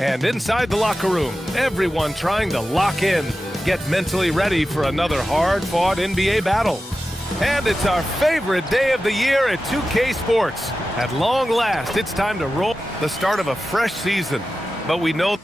And inside the locker room, everyone trying to lock in, get mentally ready for another hard-fought NBA battle. And it's our favorite day of the year at 2K Sports. At long last, it's time to roll the start of a fresh season. But we know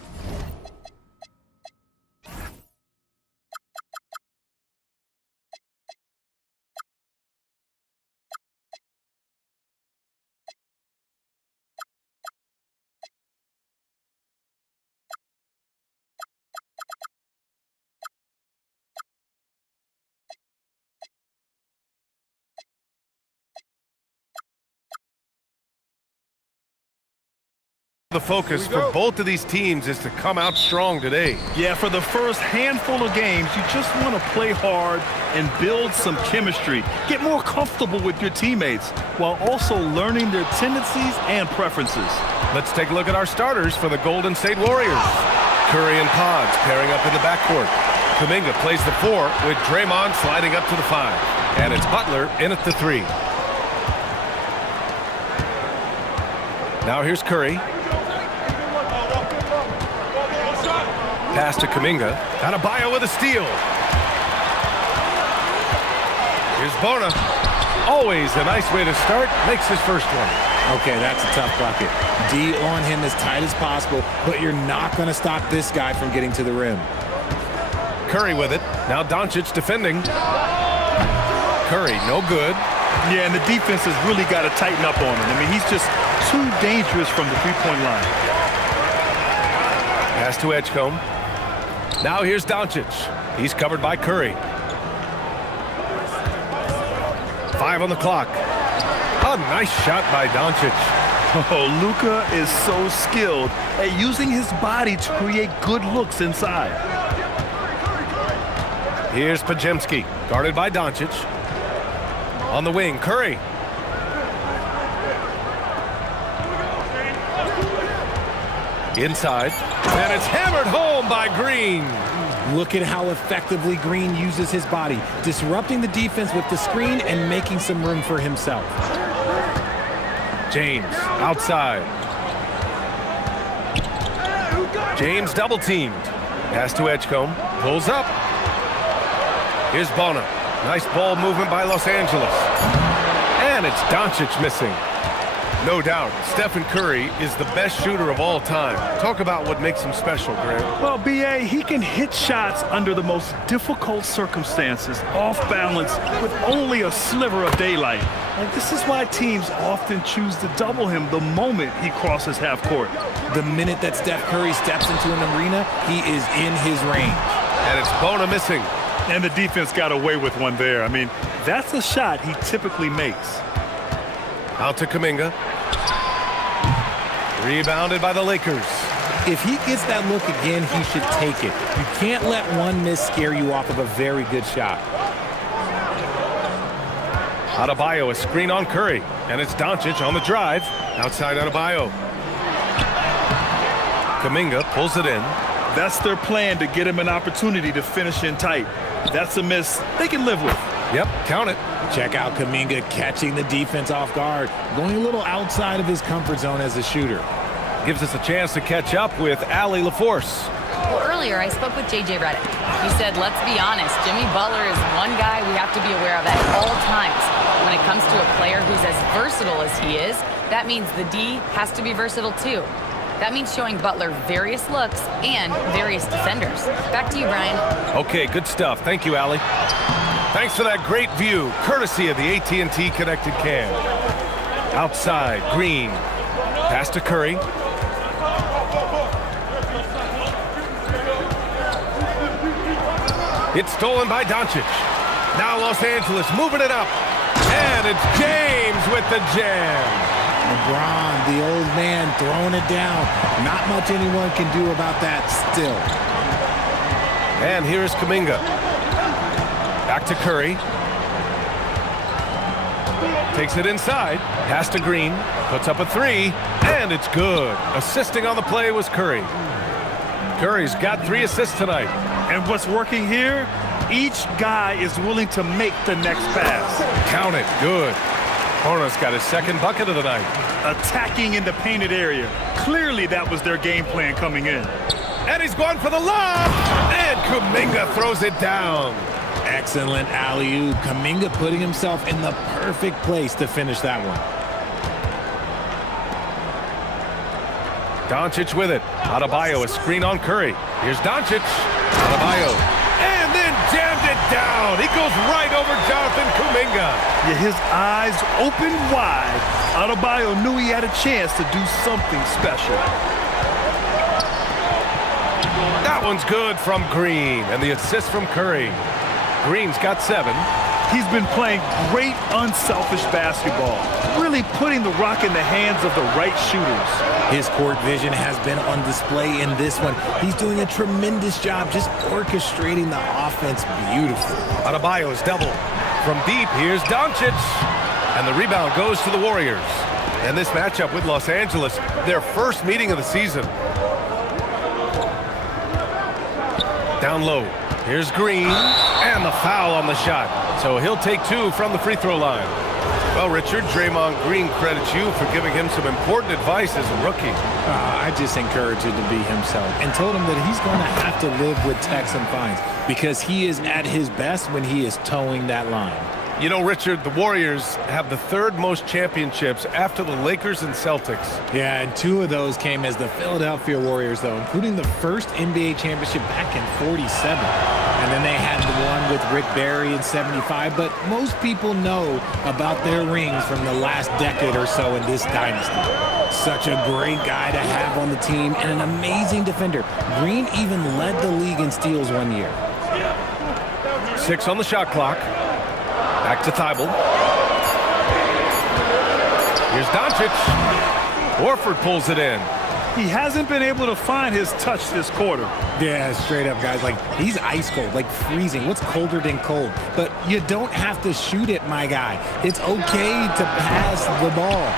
the focus for both of these teams is to come out strong today. Yeah, for the first handful of games, you just want to play hard and build some chemistry. Get more comfortable with your teammates while also learning their tendencies and preferences. Let's take a look at our starters for the Golden State Warriors. Curry and Pods pairing up in the backcourt. Kuminga plays the 4 with Draymond sliding up to the 5. And it's Butler in at the 3. Now here's Curry. Pass to Kuminga. Adebayo with a steal. Here's Bona. Always a nice way to start. Makes his first one. Okay, that's a tough bucket. D on him as tight as possible, but you're not going to stop this guy from getting to the rim. Curry with it. Now Doncic defending. Curry, no good. Yeah, and the defense has really got to tighten up on him. I mean, he's just too dangerous from the three-point line. Pass to Edgecombe. Now here's Doncic. He's covered by Curry. 5 on the clock. A nice shot by Doncic. Oh, Luka is so skilled at using his body to create good looks inside. Here's Pajemski, guarded by Doncic. On the wing, Curry. Inside, and it's hammered home by Green. Look at how effectively Green uses his body, disrupting the defense with the screen and making some room for himself. James, outside. James double-teamed. Pass to Edgecombe, pulls up. Here's Bona. Nice ball movement by Los Angeles. And it's Doncic missing. No doubt, Stephen Curry is the best shooter of all time. Talk about what makes him special, Grant. Well, B.A., he can hit shots under the most difficult circumstances, off balance, with only a sliver of daylight. And this is why teams often choose to double him the moment he crosses half court. The minute that Steph Curry steps into an arena, he is in his range. And it's Bona missing. And the defense got away with one there. I mean, that's a shot he typically makes. Out to Kuminga. Rebounded by the Lakers. If he gets that look again, he should take it. You can't let one miss scare you off of a very good shot. Adebayo, a screen on Curry. And it's Doncic on the drive. Outside Adebayo. Kuminga pulls it in. That's their plan, to get him an opportunity to finish in tight. That's a miss they can live with. Yep, count it. Check out Kuminga catching the defense off guard, going a little outside of his comfort zone as a shooter. Gives us a chance to catch up with Allie LaForce. Well, earlier I spoke with J.J. Redick. He said, let's be honest, Jimmy Butler is one guy we have to be aware of at all times. When it comes to a player who's as versatile as he is, that means the D has to be versatile too. That means showing Butler various looks and various defenders. Back to you, Brian. Okay, good stuff. Thank you, Allie. Thanks for that great view, courtesy of the AT&T Connected Cam. Outside, Green. Pass to Curry. It's stolen by Doncic. Now Los Angeles moving it up. And it's James with the jam. LeBron, the old man, throwing it down. Not much anyone can do about that still. And here's Kuminga. Back to Curry. Takes it inside. Pass to Green. Puts up a 3. And it's good. Assisting on the play was Curry. Curry's got 3 assists tonight. And what's working here? Each guy is willing to make the next pass. Count it. Good. Horner's got his second bucket of the night. Attacking in the painted area. Clearly that was their game plan coming in. And he's going for the lob! And Kuminga throws it down. Excellent alley-oop. Kuminga putting himself in the perfect place to finish that one. Doncic with it. Adebayo, a screen on Curry. Here's Doncic. Adebayo. And then jammed it down. He goes right over Jonathan Kuminga. Yeah, his eyes open wide. Adebayo knew he had a chance to do something special. That one's good from Green. And the assist from Curry. Green's got 7. He's been playing great unselfish basketball, really putting the rock in the hands of the right shooters. His court vision has been on display in this one. He's doing a tremendous job just orchestrating the offense beautifully. Adebayo's double. From deep, here's Doncic. And the rebound goes to the Warriors. And this matchup with Los Angeles, their first meeting of the season. Down low. Here's Green, and the foul on the shot. So he'll take 2 from the free throw line. Well, Richard, Draymond Green credits you for giving him some important advice as a rookie. I just encouraged him to be himself and told him that he's going to have to live with texts and fines because he is at his best when he is towing that line. You know, Richard, the Warriors have the 3rd most championships after the Lakers and Celtics. Yeah, and 2 of those came as the Philadelphia Warriors, though, including the first NBA championship back in '47. And then they had the one with Rick Barry in '75. But most people know about their rings from the last decade or so in this dynasty. Such a great guy to have on the team and an amazing defender. Green even led the league in steals one year. 6 on the shot clock. Back to Thibault. Here's Doncic. Horford pulls it in. He hasn't been able to find his touch this quarter. Yeah, straight up, guys. Like, he's ice cold, like freezing. What's colder than cold? But you don't have to shoot it, my guy. It's okay to pass the ball.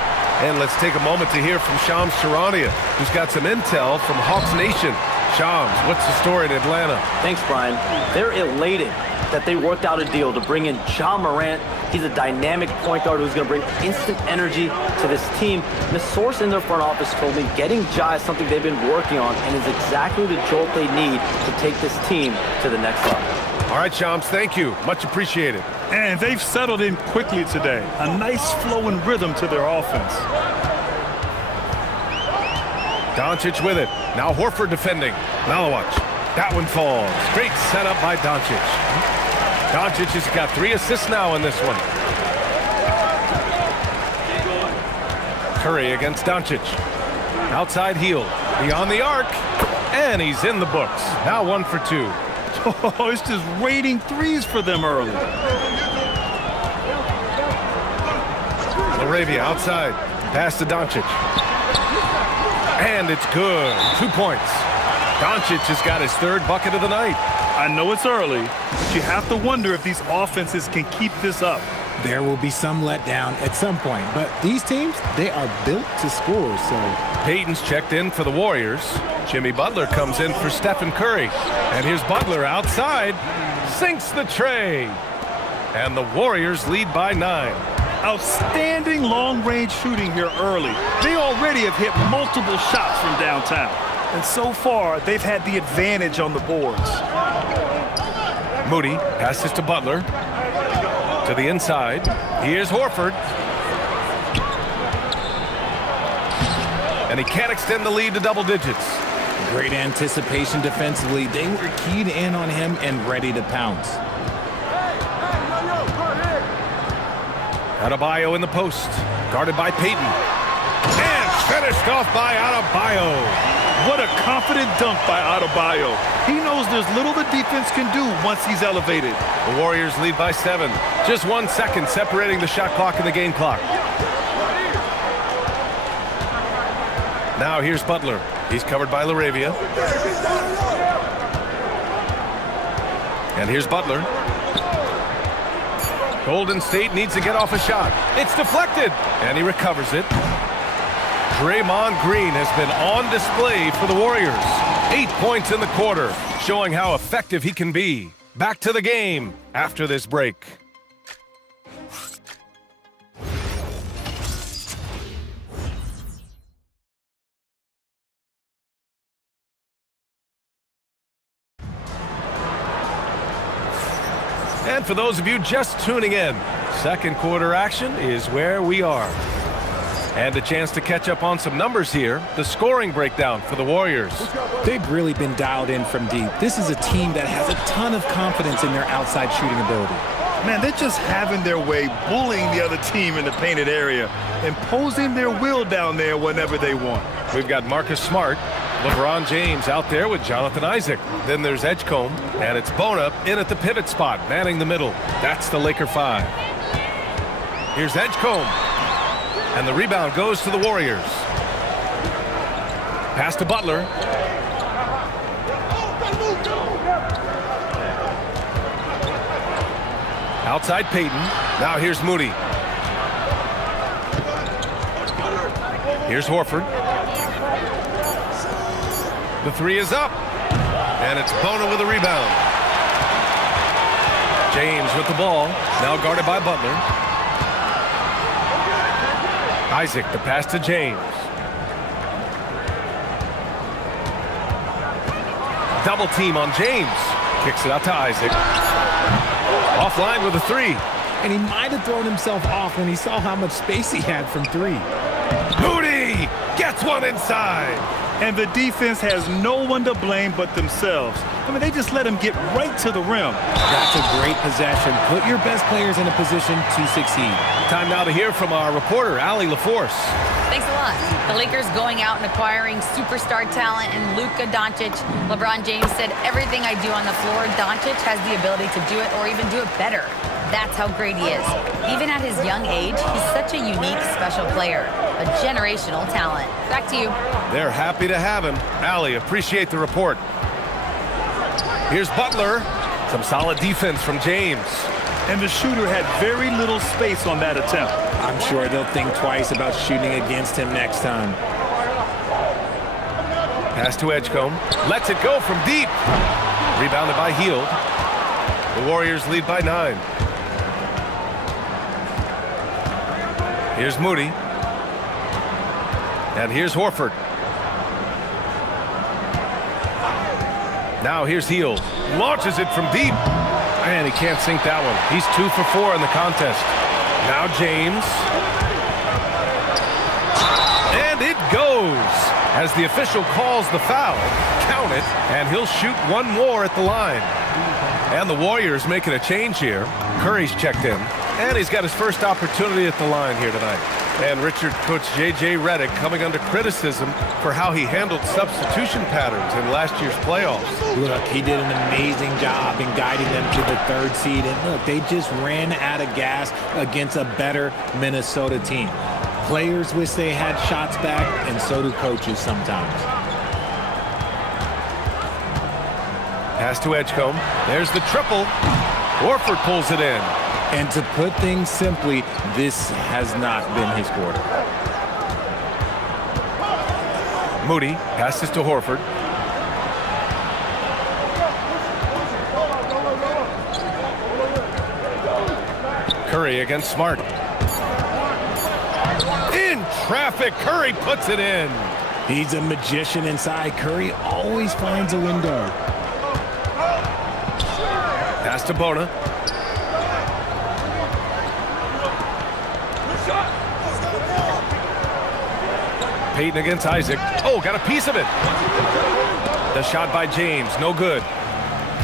And let's take a moment to hear from Shams Charania, who's got some intel from Hawks Nation. Shams, what's the story in Atlanta? Thanks, Brian. They're elated that they worked out a deal to bring in Ja Morant. He's a dynamic point guard who's going to bring instant energy to this team. And the source in their front office told me getting Ja is something they've been working on and is exactly the jolt they need to take this team to the next level. All right, Shams, thank you. Much appreciated. And they've settled in quickly today. A nice flow and rhythm to their offense. Doncic with it. Now Horford defending. Malawach. That one falls. Great setup by Doncic. Doncic has got 3 assists now in this one. Curry against Doncic. Outside heel. Beyond the arc. And he's in the books. Now 1 for 2. Oh, it's just raining threes for them early. Laravia outside. Pass to Doncic. And it's good. 2 points. Doncic has got his 3rd bucket of the night. I know it's early, but you have to wonder if these offenses can keep this up. There will be some letdown at some point, but these teams, they are built to score, so... Payton's checked in for the Warriors. Jimmy Butler comes in for Stephen Curry. And here's Butler outside. Sinks the tray. And the Warriors lead by 9. Outstanding long-range shooting here early. They already have hit multiple shots from downtown. And so far, they've had the advantage on the boards. Moody passes to Butler. To the inside. Here's Horford. And he can't extend the lead to double digits. Great anticipation defensively. They were keyed in on him and ready to pounce. Adebayo in the post. Guarded by Payton. And finished off by Adebayo. What a confident dunk by Adebayo. He knows there's little the defense can do once he's elevated. The Warriors lead by 7. Just 1 second separating the shot clock and the game clock. Now here's Butler. He's covered by Laravia. And here's Butler. Golden State needs to get off a shot. It's deflected. And he recovers it. Draymond Green has been on display for the Warriors. 8 points in the quarter, showing how effective he can be. Back to the game after this break. And for those of you just tuning in, second quarter action is where we are. And a chance to catch up on some numbers here. The scoring breakdown for the Warriors. They've really been dialed in from deep. This is a team that has a ton of confidence in their outside shooting ability. Man, they're just having their way, bullying the other team in the painted area, imposing their will down there whenever they want. We've got Marcus Smart, LeBron James out there with Jonathan Isaac. Then there's Edgecombe, and it's Bona in at the pivot spot, manning the middle. That's the Laker 5. Here's Edgecombe, and the rebound goes to the Warriors. Pass to Butler. Outside Payton. Now here's Moody. Here's Horford. The three is up. And it's Bona with a rebound. James with the ball. Now guarded by Butler. Isaac, the pass to James. Double team on James. Kicks it out to Isaac. Offline with a three. And he might have thrown himself off when he saw how much space he had from three. Moody gets one inside. And the defense has no one to blame but themselves. I mean, they just let him get right to the rim. That's a great possession. Put your best players in a position to succeed. Time now to hear from our reporter, Allie LaForce. Thanks a lot. The Lakers going out and acquiring superstar talent in Luka Doncic. LeBron James said, everything I do on the floor, Doncic has the ability to do it or even do it better. That's how great he is. Even at his young age, he's such a unique, special player. A generational talent. Back to you. They're happy to have him. Allie, appreciate the report. Here's Butler. Some solid defense from James. And the shooter had very little space on that attempt. I'm sure they'll think twice about shooting against him next time. Pass to Edgecombe. Lets it go from deep. Rebounded by Hield. The Warriors lead by 9. Here's Moody. And here's Horford. Now here's Hield. Launches it from deep. Man, he can't sink that one. He's 2 for 4 in the contest. Now James. And it goes. As the official calls the foul, count it, and he'll shoot one more at the line. And the Warriors making a change here. Curry's checked in, and he's got his first opportunity at the line here tonight. And Richard, Coach J.J. Redick coming under criticism for how he handled substitution patterns in last year's playoffs. Look, he did an amazing job in guiding them to the 3rd seed. And look, they just ran out of gas against a better Minnesota team. Players wish they had shots back, and so do coaches sometimes. Pass to Edgecombe. There's the triple. Horford pulls it in. And to put things simply, this has not been his quarter. Moody passes to Horford. Curry against Smart. In traffic, Curry puts it in. He's a magician inside. Curry always finds a window. Pass to Bona. Payton against Isaac. Oh, got a piece of it. The shot by James, no good.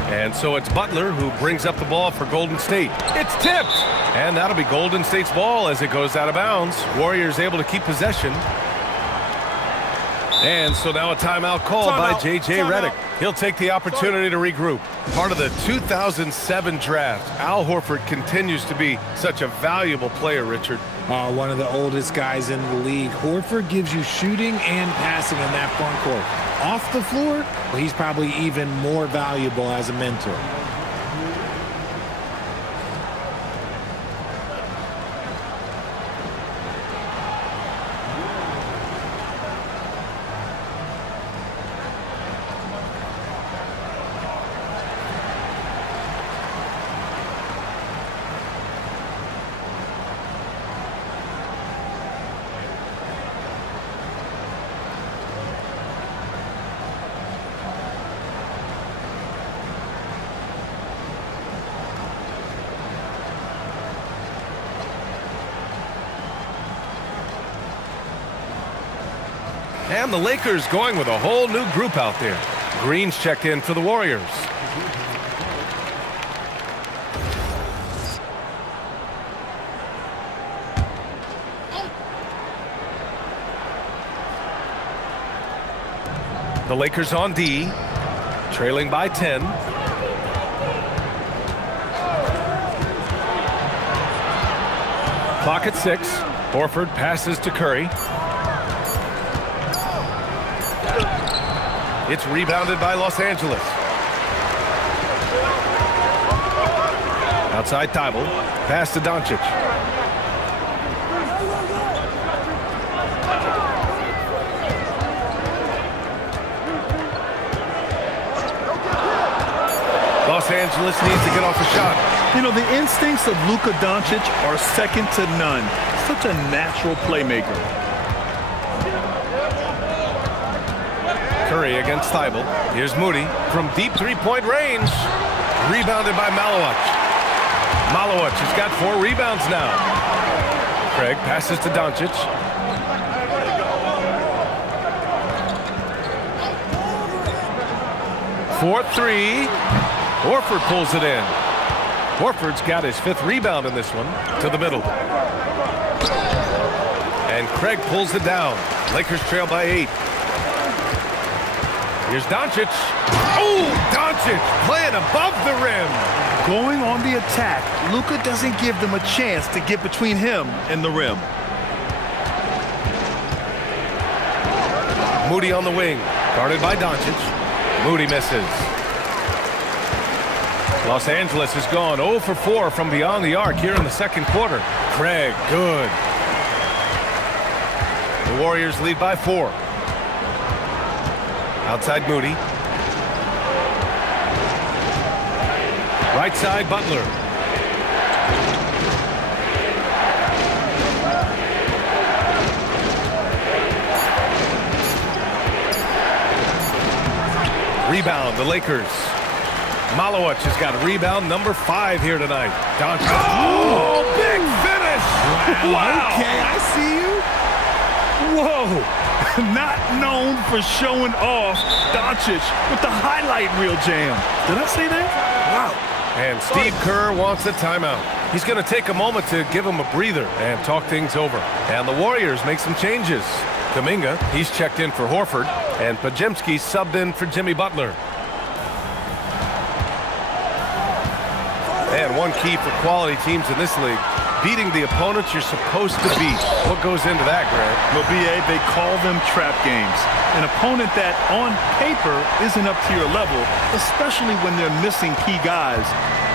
And so it's Butler who brings up the ball for Golden State. It's tipped. And that'll be Golden State's ball as it goes out of bounds. Warriors able to keep possession. And so now a timeout called by J.J. Redick. He'll take the opportunity to regroup. Part of the 2007 draft, Al Horford continues to be such a valuable player, Richard. One of the oldest guys in the league. Horford gives you shooting and passing in that front court. Off the floor, well, he's probably even more valuable as a mentor. And the Lakers going with a whole new group out there. Green's checked in for the Warriors. The Lakers on D, trailing by 10. Clock at 6. Horford passes to Curry. It's rebounded by Los Angeles. Outside Thibault. Pass to Doncic. Los Angeles needs to get off a shot. You know, the instincts of Luka Doncic are second to none. Such a natural playmaker. Curry against Thibault. Here's Moody from deep three-point range. Rebounded by Malowich. Malowich has got 4 rebounds now. Craig passes to Doncic. For 3. Horford pulls it in. Horford's got his 5th rebound in this one. To the middle. And Craig pulls it down. Lakers trail by 8. Here's Doncic. Oh, Doncic playing above the rim. Going on the attack, Luka doesn't give them a chance to get between him and the rim. Moody on the wing. Guarded by Doncic. Moody misses. Los Angeles has gone 0 for 4 from beyond the arc here in the second quarter. Craig, good. The Warriors lead by 4. Outside Moody. Right side Butler. Rebound, the Lakers. Malowich has got rebound number 5 here tonight. Doncic. Oh, big finish! Wow. Okay, I see you. Whoa. Not known for showing off, Doncic with the highlight reel jam. Did I say that? Wow. And Steve Kerr wants a timeout. He's going to take a moment to give him a breather and talk things over. And the Warriors make some changes. Kuminga, he's checked in for Horford. And Podziemski subbed in for Jimmy Butler. And one key for quality teams in this league, beating the opponents you're supposed to beat. What goes into that, Greg? Well, BA, they call them trap games. An opponent that, on paper, isn't up to your level, especially when they're missing key guys.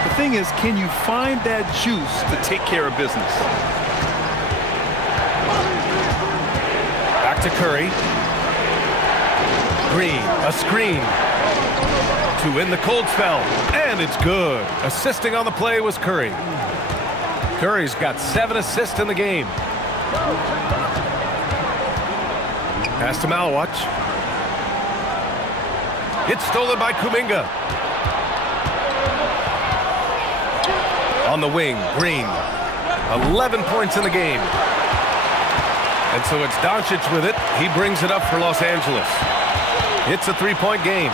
The thing is, can you find that juice to take care of business? Back to Curry. Green, a screen. To win the cold spell, and it's good. Assisting on the play was Curry. Curry's got 7 assists in the game. Pass to Malowich. It's stolen by Kuminga. On the wing, Green. 11 points in the game. And so it's Doncic with it. He brings it up for Los Angeles. It's a 3-point game.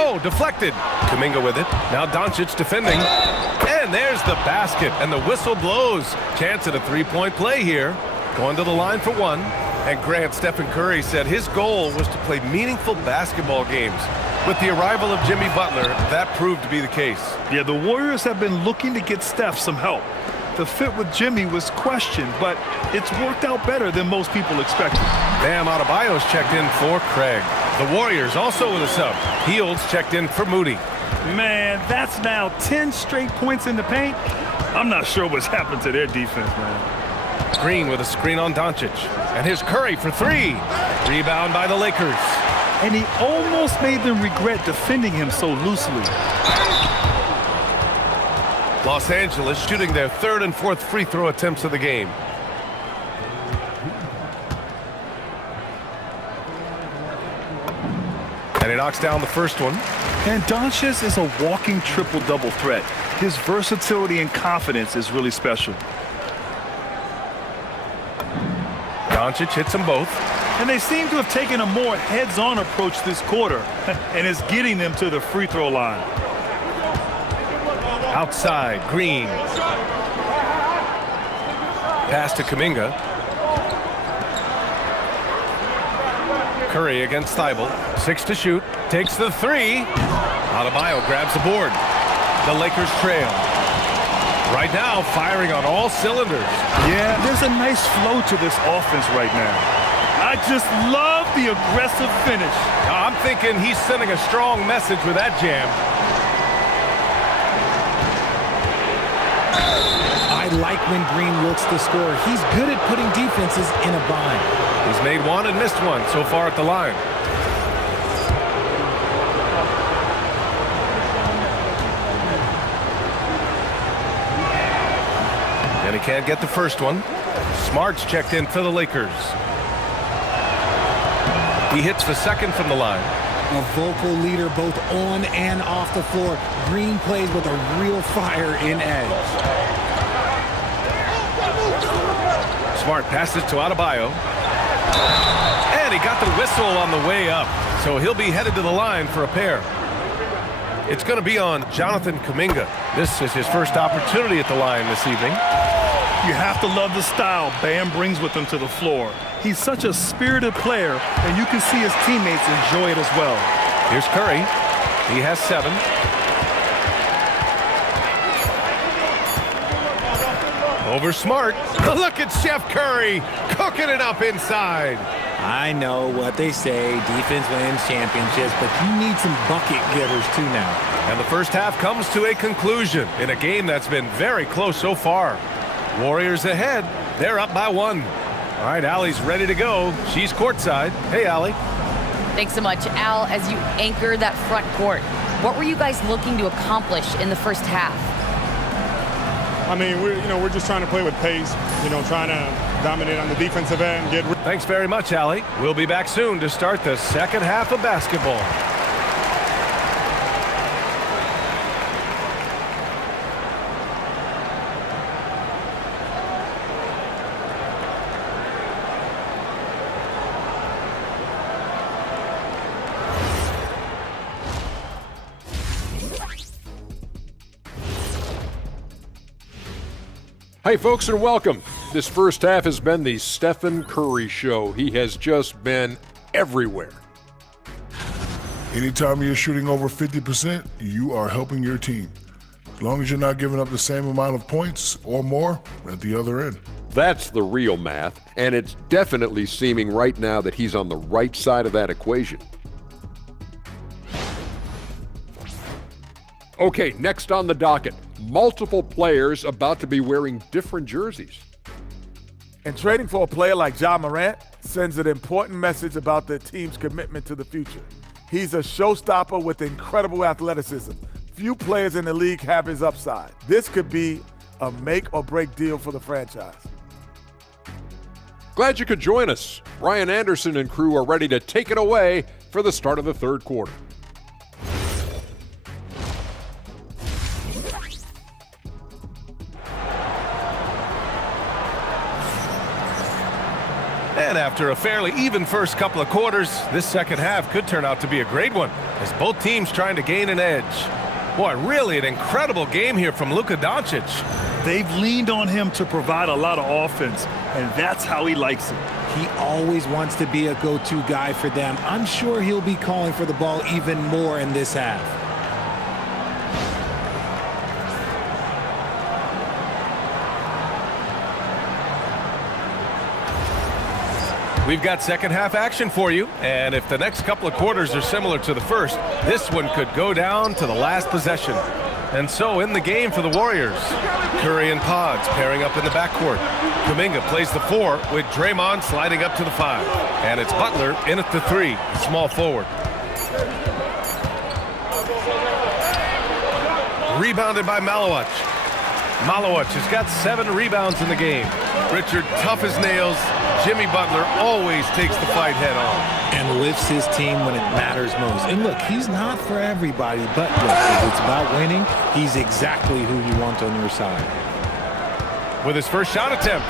Oh, deflected. Kuminga with it. Now Doncic defending. And there's the basket. And the whistle blows. Chance at a 3-point play here. Going to the line for 1. And Grant, Stephen Curry said his goal was to play meaningful basketball games. With the arrival of Jimmy Butler, that proved to be the case. Yeah, the Warriors have been looking to get Steph some help. The fit with Jimmy was questioned, but it's worked out better than most people expected. Bam Adebayo's checked in for Craig. The Warriors also with a sub. Fields checked in for Moody. Man, that's now 10 straight points in the paint. I'm not sure what's happened to their defense, man. Green with a screen on Doncic. And here's Curry for 3. Rebound by the Lakers. And he almost made them regret defending him so loosely. Los Angeles shooting their 3rd and 4th free throw attempts of the game. And he knocks down the first one. And Doncic is a walking triple-double threat. His versatility and confidence is really special. Doncic hits them both. And they seem to have taken a more heads-on approach this quarter, and is getting them to the free throw line. Outside, Green. Pass to Kuminga. Curry against Thibault. 6 to shoot. Takes the 3. Adebayo grabs the board. The Lakers trail. Right now, firing on all cylinders. Yeah, there's a nice flow to this offense right now. I just love the aggressive finish. I'm thinking he's sending a strong message with that jam. I like when Green looks to score. He's good at putting defenses in a bind. He's made one and missed one so far at the line. And he can't get the first one. Smart's checked in for the Lakers. He hits the second from the line. A vocal leader both on and off the floor. Green plays with a real fire in edge. Smart passes to Adebayo. And he got the whistle on the way up. So he'll be headed to the line for a pair. It's going to be on Jonathan Kuminga. This is his first opportunity at the line this evening. You have to love the style Bam brings with him to the floor. He's such a spirited player, and you can see his teammates enjoy it as well. Here's Curry. He has 7. Over Smart. Look at Chef Curry cooking it up inside. I know what they say, defense wins championships, but you need some bucket getters too now. And the first half comes to a conclusion in a game that's been very close so far. Warriors ahead. They're up by 1. All right, Allie's ready to go. She's courtside. Hey, Allie. Thanks so much, Al. As you anchor that front court, what were you guys looking to accomplish in the first half? I mean, we're just trying to play with pace, trying to dominate on the defensive end. Thanks very much, Allie. We'll be back soon to start the second half of basketball. Hey folks, and welcome. This first half has been the Stephen Curry show. He has just been everywhere. Anytime you're shooting over 50%, you are helping your team. As long as you're not giving up the same amount of points or more at the other end. That's the real math, and it's definitely seeming right now that he's on the right side of that equation. Okay, next on the docket, multiple players about to be wearing different jerseys. And trading for a player like Ja Morant sends an important message about their team's commitment to the future. He's a showstopper with incredible athleticism. Few players in the league have his upside. This could be a make-or-break deal for the franchise. Glad you could join us. Ryan Anderson and crew are ready to take it away for the start of the third quarter. And after a fairly even first couple of quarters, this second half could turn out to be a great one, as both teams trying to gain an edge. Boy, really an incredible game here from Luka Doncic. They've leaned on him to provide a lot of offense, and that's how he likes it. He always wants to be a go-to guy for them. I'm sure he'll be calling for the ball even more in this half. We've got second half action for you, and if the next couple of quarters are similar to the first, this one could go down to the last possession. And so in the game for the Warriors, Curry and Pods pairing up in the backcourt. Kuminga plays the 4 with Draymond sliding up to the 5. And it's Butler in at the 3, small forward. Rebounded by Malowich. Malowich has got 7 rebounds in the game. Richard, tough as nails. Jimmy Butler always takes the fight head on. And lifts his team when it matters most. And look, he's not for everybody, but look, if it's about winning, he's exactly who you want on your side. With his first shot attempt.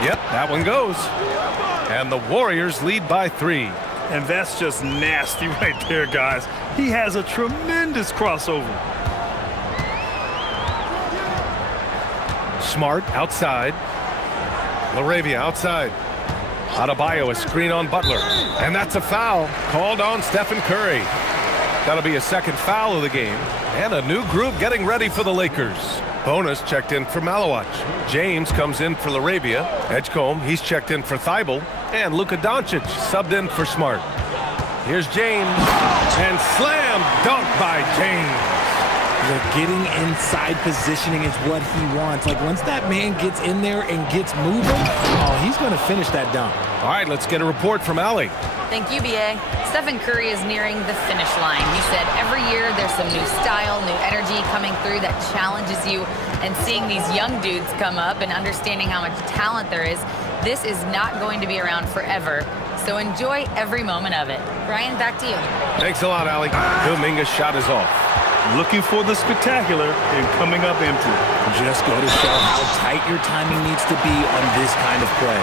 Yep, that one goes. And the Warriors lead by 3. And that's just nasty right there, guys. He has a tremendous crossover. Smart outside. LaRavia outside. Adebayo a screen on Butler. And that's a foul called on Stephen Curry. That'll be a second foul of the game. And a new group getting ready for the Lakers. Bonus checked in for Malawach. James comes in for LaRavia. Edgecombe, he's checked in for Thibault. And Luka Doncic subbed in for Smart. Here's James. And slam dunk by James. The getting inside positioning is what he wants. Like, once that man gets in there and gets moving, oh, he's going to finish that dunk. All right, let's get a report from Allie. Thank you, BA. Stephen Curry is nearing the finish line. He said every year there's some new style, new energy coming through that challenges you. And seeing these young dudes come up and understanding how much talent there is, this is not going to be around forever. So enjoy every moment of it. Brian, back to you. Thanks a lot, Allie. Kuminga's shot is off. Looking for the spectacular and coming up empty. Just go to show how tight your timing needs to be on this kind of play.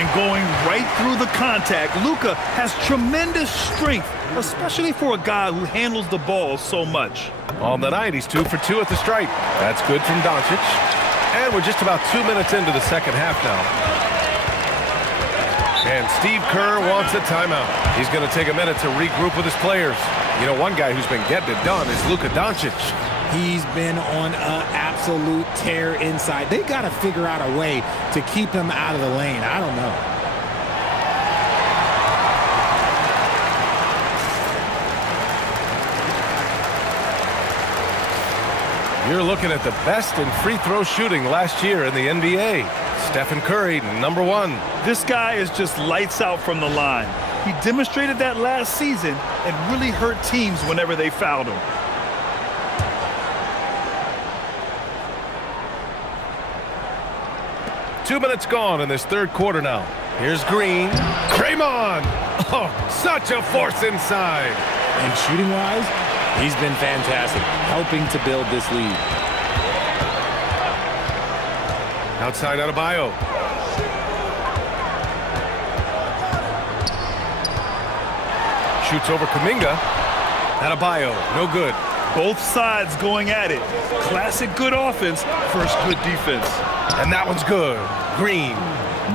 And going right through the contact, Luka has tremendous strength, especially for a guy who handles the ball so much. On the night, he's 2 for 2 at the stripe. That's good from Doncic. And we're just about 2 minutes into the second half now. And Steve Kerr wants a timeout. He's going to take a minute to regroup with his players. You know, one guy who's been getting it done is Luka Doncic. He's been on an absolute tear inside. They got to figure out a way to keep him out of the lane. I don't know. You're looking at the best in free throw shooting last year in the NBA. Stephen Curry, number 1. This guy is just lights out from the line. He demonstrated that last season and really hurt teams whenever they fouled him. Two minutes gone in this third quarter now. Here's Green. Draymond! Oh, such a force inside. And shooting-wise, he's been fantastic, helping to build this lead. Outside Adebayo. Shoots over Kuminga. Adebayo, no good. Both sides going at it. Classic good offense versus good defense. And that one's good. Green.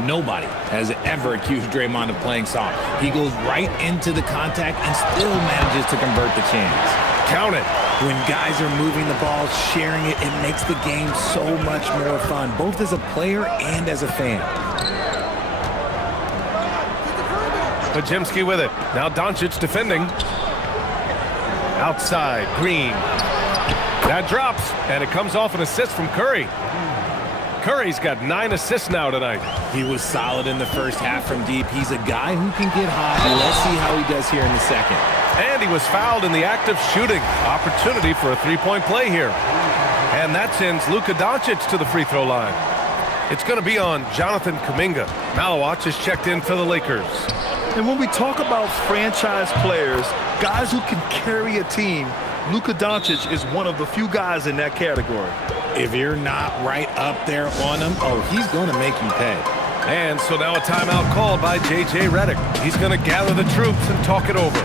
Nobody has ever accused Draymond of playing soft. He goes right into the contact and still manages to convert the chance. Count it. When guys are moving the ball, sharing it, it makes the game so much more fun, both as a player and as a fan. Podziemski with it. Now Doncic defending. Outside, Green. That drops, and it comes off an assist from Curry. Curry's got 9 assists now tonight. He was solid in the first half from deep. He's a guy who can get hot. Let's see how he does here in the second. And he was fouled in the act of shooting. Opportunity for a three-point play here. And that sends Luka Doncic to the free throw line. It's going to be on Jonathan Kuminga. Malawach is checked in for the Lakers. And when we talk about franchise players, guys who can carry a team, Luka Doncic is one of the few guys in that category. If you're not right up there on him, oh, he's going to make you pay. And so now a timeout called by J.J. Redick. He's going to gather the troops and talk it over.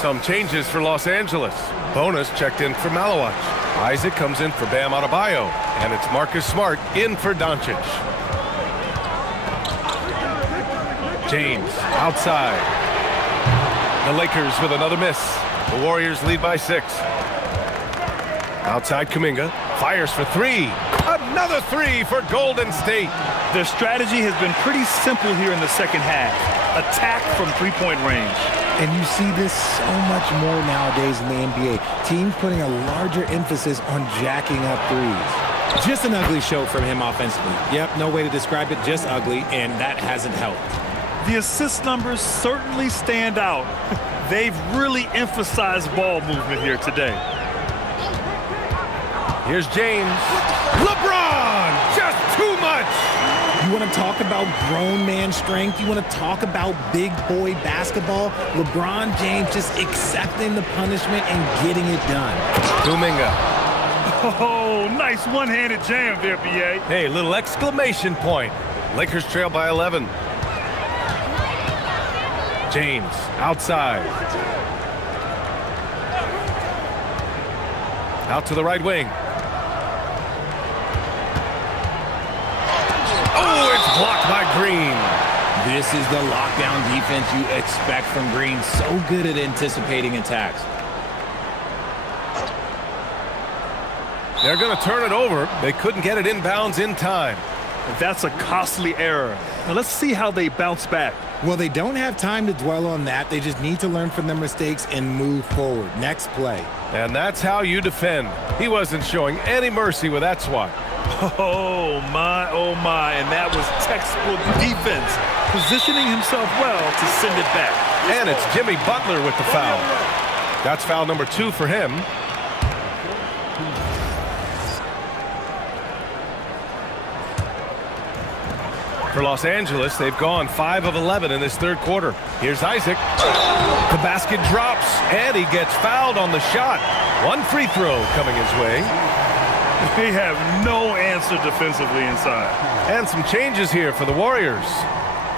Some changes for Los Angeles. Bonus checked in for Malawach. Isaac comes in for Bam Adebayo. And it's Marcus Smart in for Doncic. James outside. The Lakers with another miss. The Warriors lead by 6. Outside Kuminga. Fires for 3. Another 3 for Golden State. Their strategy has been pretty simple here in the second half. Attack from three-point range. And you see this so much more nowadays in the NBA. Teams putting a larger emphasis on jacking up threes. Just an ugly show from him offensively. Yep, no way to describe it, just ugly, and that hasn't helped. The assist numbers certainly stand out. They've really emphasized ball movement here today. Here's James. LeBron! Just too much! You want to talk about grown man strength? You want to talk about big boy basketball? LeBron James just accepting the punishment and getting it done. Kuminga. Oh, Oh, nice one-handed jam there, B.A. Hey, little exclamation point. Lakers trail by 11. James, outside. Out to the right wing. Oh, it's blocked by Green. This is the lockdown defense you expect from Green. So good at anticipating attacks. They're going to turn it over. They couldn't get it inbounds in time. That's a costly error. Now let's see how they bounce back. Well, they don't have time to dwell on that. They just need to learn from their mistakes and move forward. Next play. And that's how you defend. He wasn't showing any mercy with that swat. Oh, my. And that was textbook defense. Positioning himself well to send it back. And it's Jimmy Butler with the foul. That's foul number 2 for him. For Los Angeles, they've gone 5 of 11 in this third quarter. Here's Isaac. The basket drops, and he gets fouled on the shot. One free throw coming his way. They have no answer defensively inside. And some changes here for the Warriors.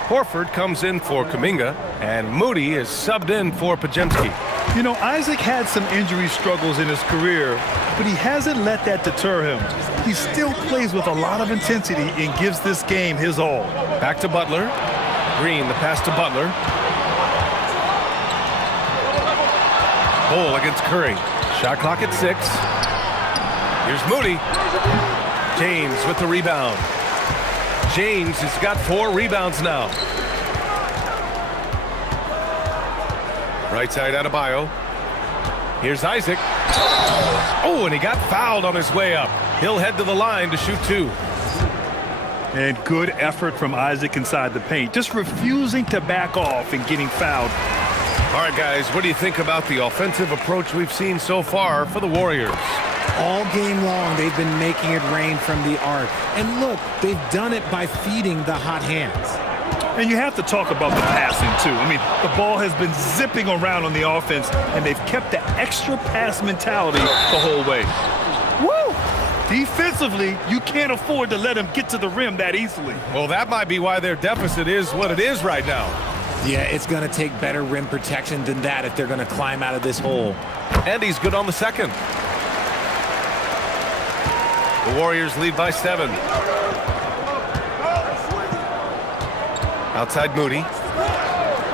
Horford comes in for Kuminga, and Moody is subbed in for Podziemski. You know, Isaac had some injury struggles in his career, but he hasn't let that deter him. He still plays with a lot of intensity and gives this game his all. Back to Butler. Green, the pass to Butler. Ball against Curry. Shot clock at 6. Here's Moody. James with the rebound. James has got 4 rebounds now. Right side Adebayo. Here's Isaac. Oh, and he got fouled on his way up. He'll head to the line to shoot 2. And good effort from Isaac inside the paint. Just refusing to back off and getting fouled. All right, guys, what do you think about the offensive approach we've seen so far for the Warriors? All game long, they've been making it rain from the arc. And look, they've done it by feeding the hot hands. And you have to talk about the passing, too. I mean, the ball has been zipping around on the offense, and they've kept the extra pass mentality the whole way. Woo! Defensively, you can't afford to let him get to the rim that easily. Well, that might be why their deficit is what it is right now. Yeah, it's going to take better rim protection than that if they're going to climb out of this hole. And he's good on the second. The Warriors lead by 7. Outside Moody.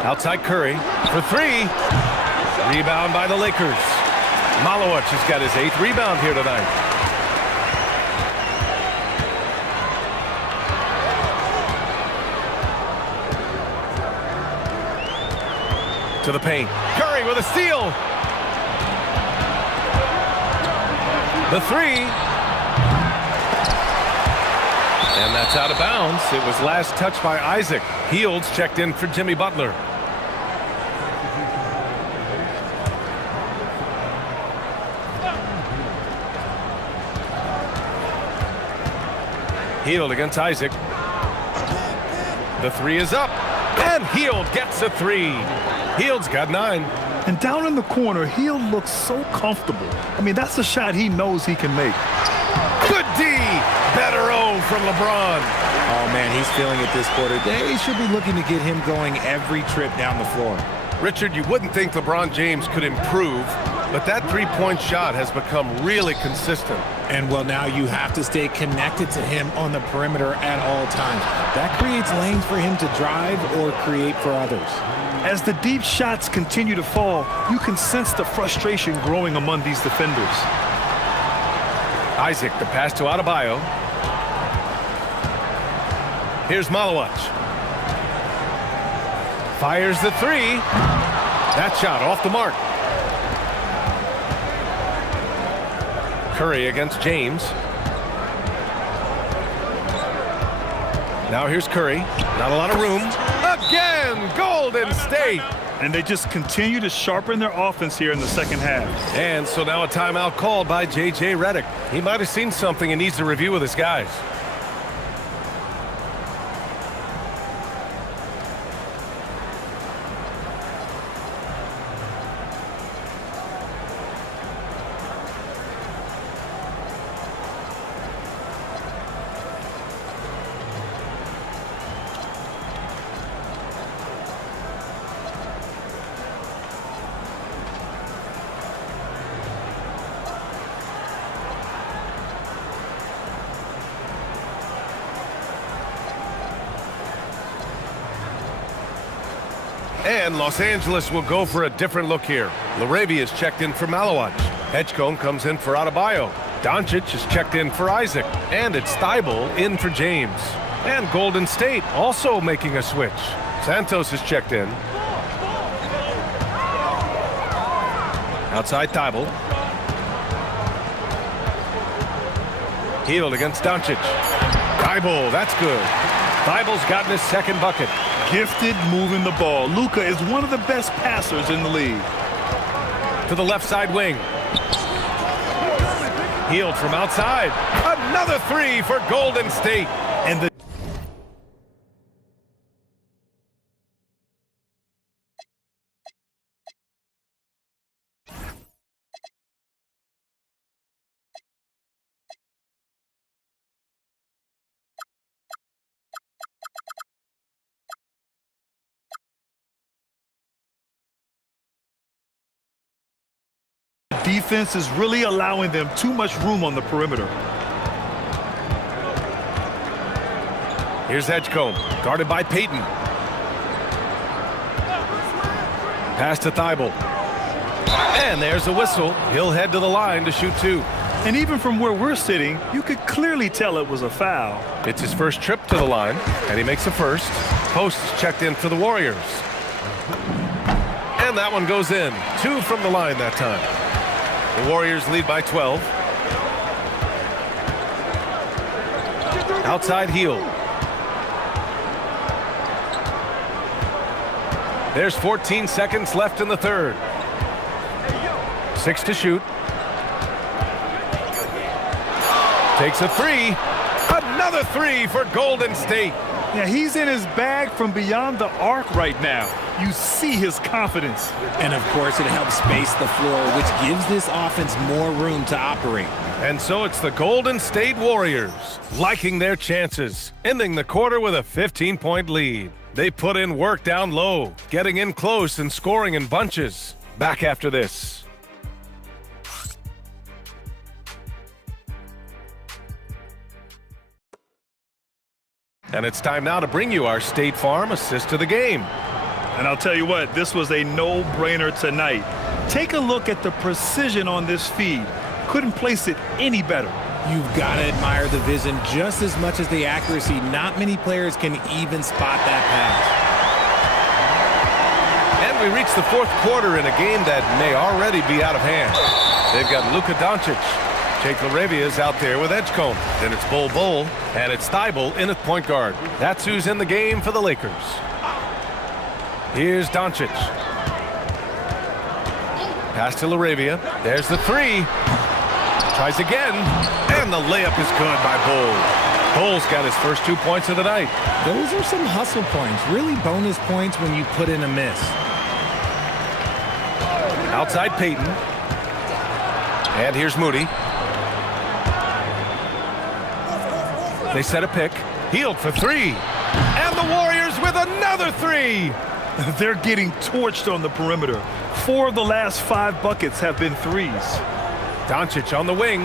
Outside Curry for 3. Rebound by the Lakers. Malowicz has got his 8th rebound here tonight. To the paint. Curry with a steal. The 3. And that's out of bounds. It was last touched by Isaac. Fields checked in for Jimmy Butler. Hield against Isaac. The 3 is up. And Hield gets a 3. Hield's got 9. And down in the corner, Hield looks so comfortable. I mean, that's a shot he knows he can make. Good D. Better O from LeBron. Oh, man, he's feeling it this quarter. They should be looking to get him going every trip down the floor. Richard, you wouldn't think LeBron James could improve, but that three-point shot has become really consistent. And, well, now you have to stay connected to him on the perimeter at all times. That creates lanes for him to drive or create for others. As the deep shots continue to fall, you can sense the frustration growing among these defenders. Isaac, the pass to Adebayo. Here's Malowicz. Fires the 3. That shot off the mark. Curry against James. Now here's Curry. Not a lot of room. Again, Golden State. And they just continue to sharpen their offense here in the second half. And so now a timeout called by J.J. Redick. He might have seen something and needs to review with his guys. And Los Angeles will go for a different look here. Laravia's checked in for Malawach. Edgecombe comes in for Adebayo. Doncic is checked in for Isaac. And it's Thibault in for James. And Golden State also making a switch. Santos is checked in. Outside Thibault. Hield against Doncic. Thibault, that's good. Thibault's gotten his second bucket. Gifted moving the ball. Luka is one of the best passers in the league. To the left side wing. Hield from outside. Another three for Golden State. And the defense is really allowing them too much room on the perimeter. Here's Edgecombe, guarded by Payton. Pass to Thibault. And there's a whistle. He'll head to the line to shoot two. And even from where we're sitting, you could clearly tell it was a foul. It's his first trip to the line, and he makes the first. Post is checked in for the Warriors. And that one goes in. Two from the line that time. The Warriors lead by 12. Outside Hield. There's 14 seconds left in the third. 6 to shoot. Takes a three. Another three for Golden State. Yeah, he's in his bag from beyond the arc right now. You see his confidence. And of course, it helps space the floor, which gives this offense more room to operate. And so it's the Golden State Warriors liking their chances, ending the quarter with a 15-point lead. They put in work down low, getting in close and scoring in bunches. Back after this. And it's time now to bring you our State Farm assist of the game. And I'll tell you what, this was a no-brainer tonight. Take a look at the precision on this feed. Couldn't place it any better. You've got to admire the vision just as much as the accuracy. Not many players can even spot that pass. And we reach the fourth quarter in a game that may already be out of hand. They've got Luka Doncic. Jake LaRavia is out there with Edgecombe. Then it's Bol, and it's Thibault in at point guard. That's who's in the game for the Lakers. Here's Doncic. Pass to LaRavia. There's the three. Tries again, and the layup is good by Bol. Bol's got his first 2 points of the night. Those are some hustle points, really bonus points when you put in a miss. Outside Payton. And here's Moody. They set a pick. Hield for three. And the Warriors with another three. They're getting torched on the perimeter. 4 of the last 5 buckets have been threes. Doncic on the wing.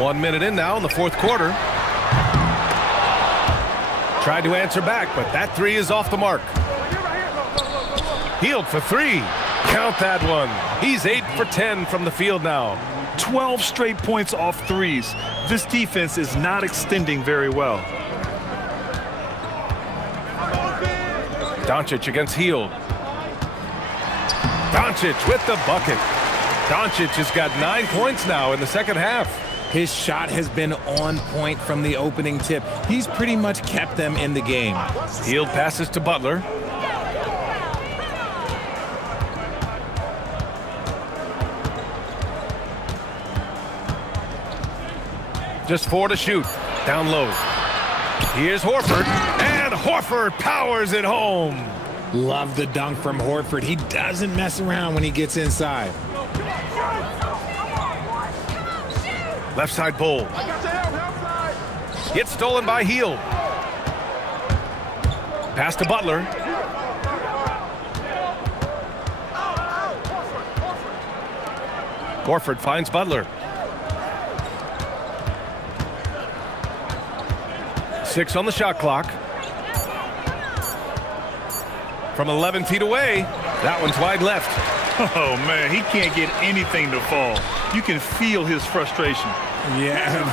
1 minute in now in the fourth quarter. Tried to answer back, but that three is off the mark. Hield for three. Count that one. He's 8 for 10 from the field now. 12 straight points off threes. This defense is not extending very well. Doncic against Hield. Doncic with the bucket. Doncic has got 9 points now in the second half. His shot has been on point from the opening tip. He's pretty much kept them in the game. Hield passes to Butler. Just 4 to shoot. Down low. Here's Horford. And Horford powers it home. Love the dunk from Horford. He doesn't mess around when he gets inside. Left side Bol. Gets stolen by Hield. Pass to Butler. Horford finds Butler. 6 on the shot clock. From 11 feet away, that one's wide left. Oh, man, he can't get anything to fall. You can feel his frustration. Yeah,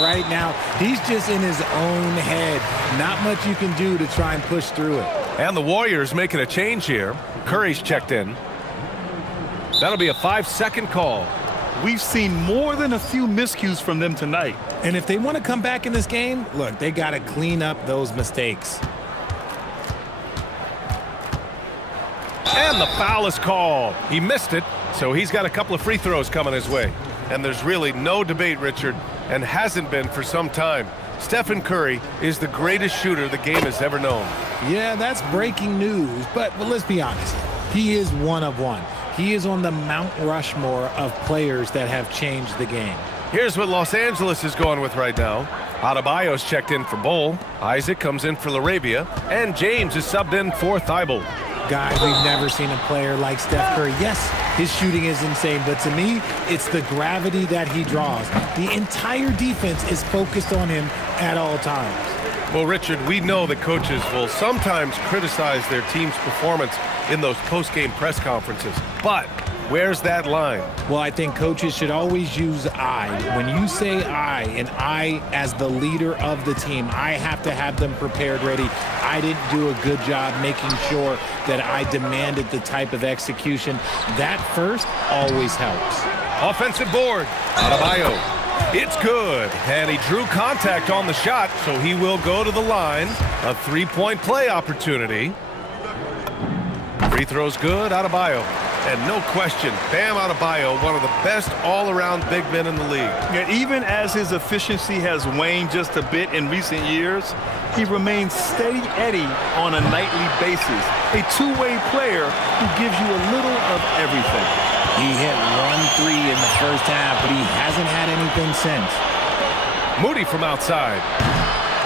right now, he's just in his own head. Not much you can do to try and push through it. And the Warriors making a change here. Curry's checked in. That'll be a 5-second call. We've seen more than a few miscues from them tonight. And if they want to come back in this game, look, they got to clean up those mistakes. And the foul is called. He missed it, so he's got a couple of free throws coming his way. And there's really no debate, Richard, and hasn't been for some time. Stephen Curry is the greatest shooter the game has ever known. Yeah, that's breaking news, but let's be honest. He is one of one. He is on the Mount Rushmore of players that have changed the game. Here's what Los Angeles is going with right now. Adebayo's checked in for Bull. Isaac comes in for LaRavia. And James is subbed in for Thibault. Guys, we've never seen a player like Steph Curry. Yes, his shooting is insane, but to me, it's the gravity that he draws. The entire defense is focused on him at all times. Well, Richard, we know that coaches will sometimes criticize their team's performance in those post-game press conferences. But where's that line? Well, I think coaches should always use I. When you say I, and I as the leader of the team, I have to have them prepared, ready. I didn't do a good job making sure that I demanded the type of execution. That first always helps. Offensive board. Adebayo. It's good. And he drew contact on the shot, so he will go to the line. A three-point play opportunity. Free throw's good. Adebayo. And no question, Bam Adebayo, one of the best all-around big men in the league. Yeah, even as his efficiency has waned just a bit in recent years, he remains steady Eddie on a nightly basis. A two-way player who gives you a little of everything. He hit 1 3 in the first half, but he hasn't had anything since. Moody from outside.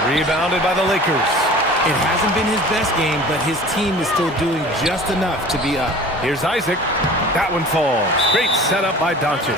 Rebounded by the Lakers. It hasn't been his best game, but his team is still doing just enough to be up. Here's Isaac. That one falls. Great setup by Doncic.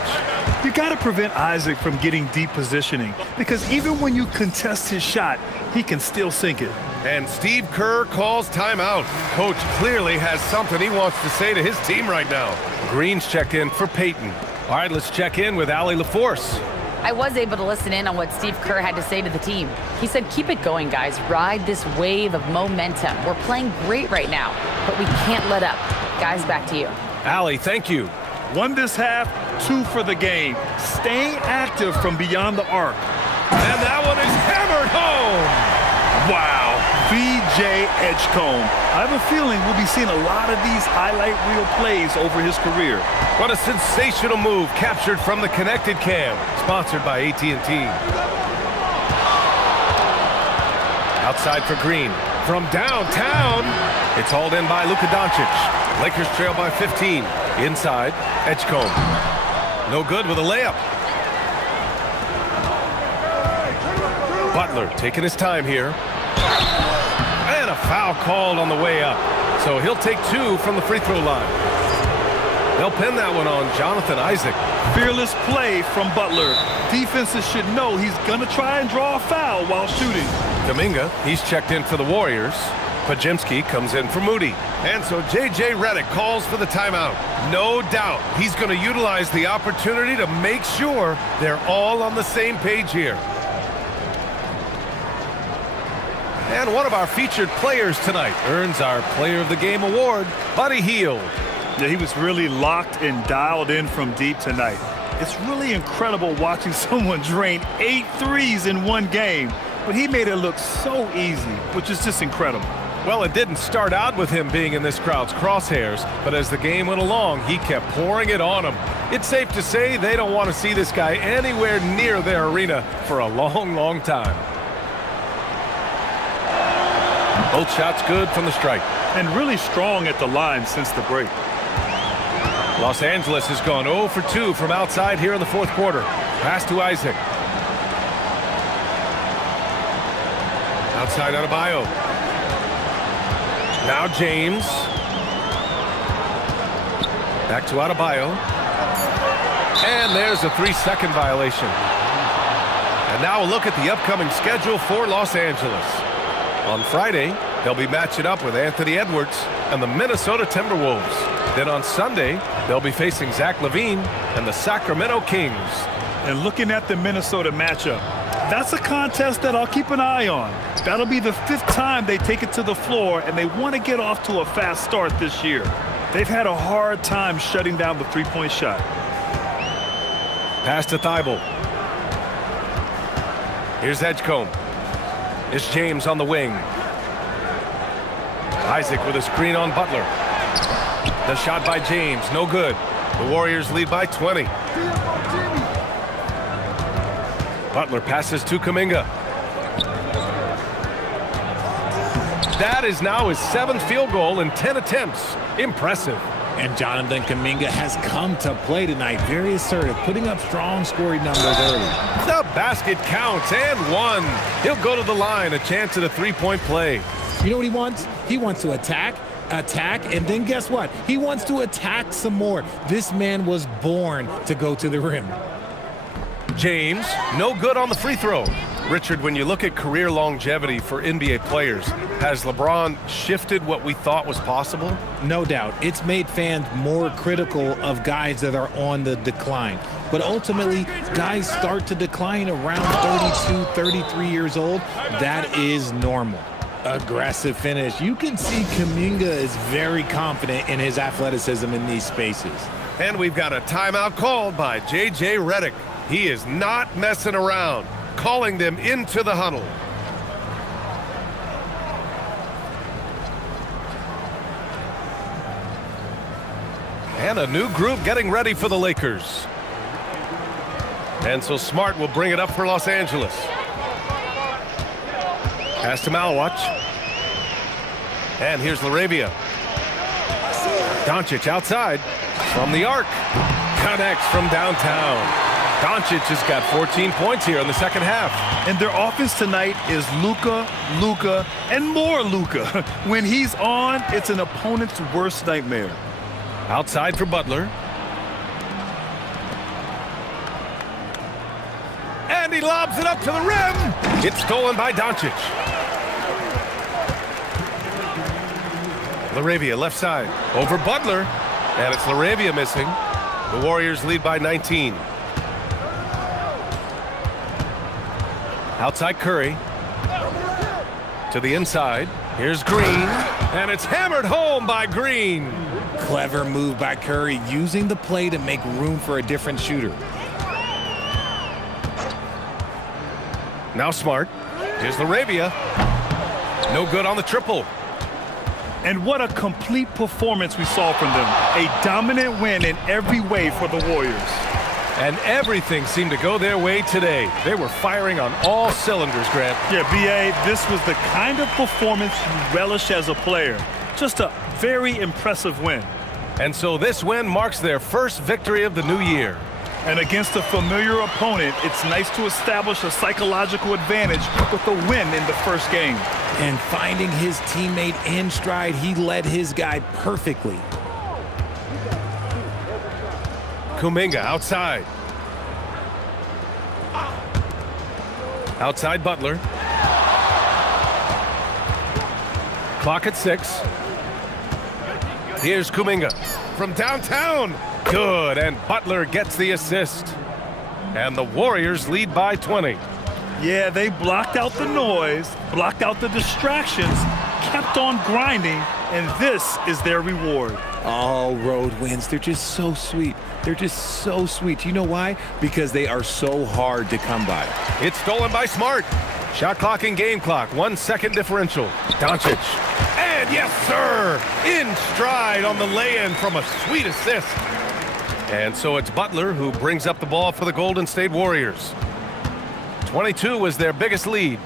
You got to prevent Isaac from getting deep positioning, because even when you contest his shot, he can still sink it. And Steve Kerr calls timeout. Coach clearly has something he wants to say to his team right now. Green's checked in for Peyton. All right, let's check in with Allie LaForce. I was able to listen in on what Steve Kerr had to say to the team. He said, keep it going, guys. Ride this wave of momentum. We're playing great right now, but we can't let up. Guys, back to you. Allie, thank you. 1 this half, 2 for the game. Staying active from beyond the arc. And that one is hammered home. Wow, B.J. Edgecombe. I have a feeling we'll be seeing a lot of these highlight reel plays over his career. What a sensational move captured from the Connected Cam, sponsored by AT&T. Outside for Green. From downtown, it's hauled in by Luka Doncic. Lakers trail by 15. Inside, Edgecombe. No good with a layup. Butler taking his time here. And a foul called on the way up. So he'll take 2 from the free throw line. They'll pin that one on Jonathan Isaac. Fearless play from Butler. Defenses should know he's going to try and draw a foul while shooting. Kuminga, he's checked in for the Warriors. Pajimski comes in for Moody. And so J.J. Redick calls for the timeout. No doubt he's going to utilize the opportunity to make sure they're all on the same page here. And one of our featured players tonight earns our Player of the Game award, Buddy Hield. Yeah, he was really locked and dialed in from deep tonight. It's really incredible watching someone drain 8 threes in one game, but he made it look so easy, which is just incredible. Well, it didn't start out with him being in this crowd's crosshairs, but as the game went along, he kept pouring it on them. It's safe to say they don't want to see this guy anywhere near their arena for a long, long time. Both shots good from the strike. And really strong at the line since the break. Los Angeles has gone 0 for 2 from outside here in the fourth quarter. Pass to Isaac. Outside Adebayo. Now James. Back to Adebayo. And there's a 3-second violation. And now a look at the upcoming schedule for Los Angeles. On Friday, they'll be matching up with Anthony Edwards and the Minnesota Timberwolves. Then on Sunday, they'll be facing Zach LaVine and the Sacramento Kings. And looking at the Minnesota matchup, that's a contest that I'll keep an eye on. That'll be the 5th time they take it to the floor, and they want to get off to a fast start this year. They've had a hard time shutting down the three-point shot. Pass to Thibault. Here's Edgecombe. It's James on the wing. Isaac with a screen on Butler. The shot by James, no good. The Warriors lead by 20. Butler passes to Kuminga. That is now his 7th field goal in 10 attempts. Impressive. And Jonathan Kuminga has come to play tonight. Very assertive, putting up strong scoring numbers early. The basket counts and one. He'll go to the line, a chance at a three-point play. You know what he wants? He wants to attack, and then guess what? He wants to attack some more. This man was born to go to the rim. James, no good on the free throw. Richard, when you look at career longevity for NBA players, has LeBron shifted what we thought was possible? No doubt. It's made fans more critical of guys that are on the decline. But ultimately, guys start to decline around 32, 33 years old. That is normal. Aggressive finish. You can see Kuminga is very confident in his athleticism in these spaces. And we've got a timeout called by J.J. Redick. He is not messing around, calling them into the huddle. And a new group getting ready for the Lakers. And so Smart will bring it up for Los Angeles. Pass to Malawach. And here's LaRavia. Doncic outside from the arc. Connects from downtown. Doncic has got 14 points here in the second half. And their offense tonight is Luka, and more Luka. When he's on, it's an opponent's worst nightmare. Outside for Butler. And he lobs it up to the rim. It's stolen by Doncic. LaRavia left side. Over Butler. And it's LaRavia missing. The Warriors lead by 19. Outside Curry. To the inside. Here's Green. And it's hammered home by Green. Clever move by Curry, using the play to make room for a different shooter. Now Smart. Here's LaRavia. No good on the triple. And what a complete performance we saw from them. A dominant win in every way for the Warriors. And everything seemed to go their way today. They were firing on all cylinders, Grant. Yeah, B.A., this was the kind of performance you relish as a player. Just a very impressive win. And so this win marks their first victory of the new year. And against a familiar opponent, it's nice to establish a psychological advantage with a win in the first game. And finding his teammate in stride, he led his guy perfectly. Kuminga outside. Outside Butler. Clock at 6. Here's Kuminga from downtown. Good, and Butler gets the assist. And the Warriors lead by 20. Yeah, they blocked out the noise, blocked out the distractions, kept on grinding, and this is their reward. All road wins, they're just so sweet. They're just so sweet. You know why? Because they are so hard to come by. It's stolen by Smart. Shot clock and game clock, 1 second differential. Doncic. And yes, sir, in stride on the lay-in from a sweet assist. And so it's Butler who brings up the ball for the Golden State Warriors. 22 was their biggest lead.